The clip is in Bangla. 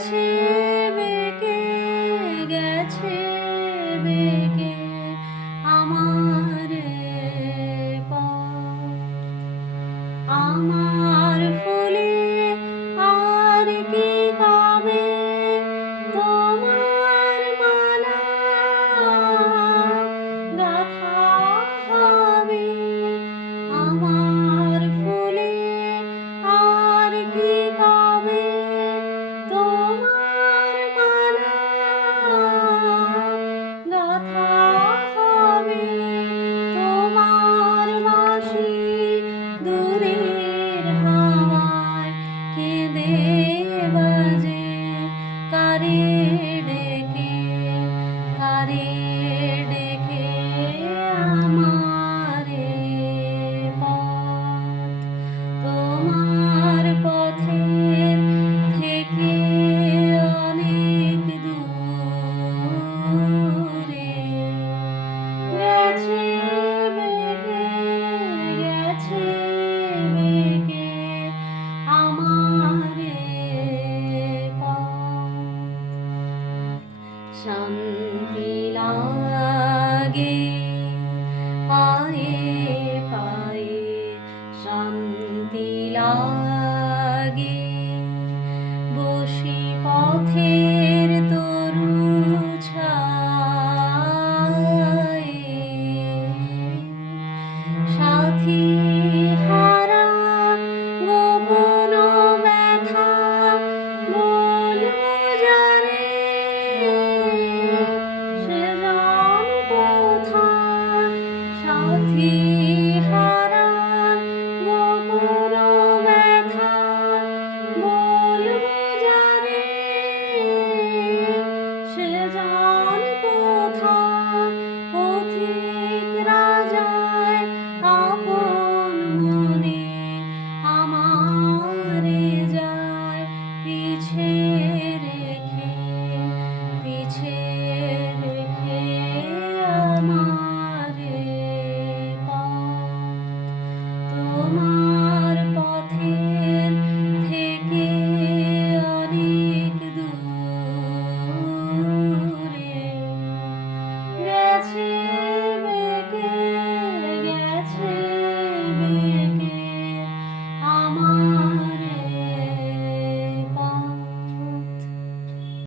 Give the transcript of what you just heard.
গেছে বেঁকে গেছে বেঁকে আমার পথ। আমার ফুলে আর কি কবে তোমার মালা গাঁথা হবে। আমার ফুলে আর কি কবে তোমার মালা গাঁথা হবে। তোমার বাঁশি দূরের হাওয়ায় কেঁদে বাজে কারে ডেকে কারে ডেকে আমারে পথ। তোমার পথের থেকে অনেক দূরে গেছে বেঁকে গেছে বেঁকে আমারে পথ। শান্তি লাগে পায়ে পায়ে শান্তি লাগে বসি পথের তরু ছায়ে। সাথী হারা গোপন ব্যথা বলবো যারে সে জন কোথায়। সাথী হারা গোপন ব্যথা বলবো যারে সে জন কোথায়। পথিক রাজায় আপন মনে আমারে যায় পিছে রে